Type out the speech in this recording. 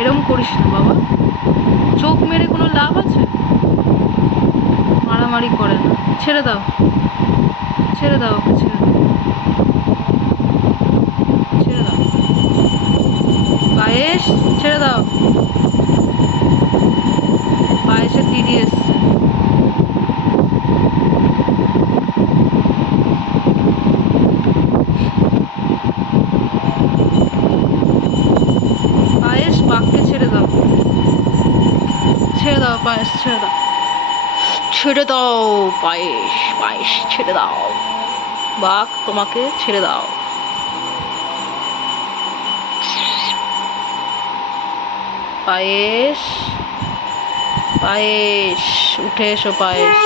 এরকম করিস না বাবা, চোখ মেরে কোনো লাভ আছে? মারামারি করে না, ছেড়ে দাও, ছেড়ে দাও, ওকে ছেড়ে দাও, ছেড়ে দাও। পায়েস, ছেড়ে দাও। পায়েসের দিদি এসছে। পায়েস, বাঘকে ছেড়ে দাও, ছেড়ে দাও পায়েস, ছেড়ে দাও, ছেড়ে দাও পায়েস, পায়েস ছেড়ে দাও, বাঘ তোমাকে ছেড়ে দাও। পায়েস, পায়েস, উঠে এসো পায়েস।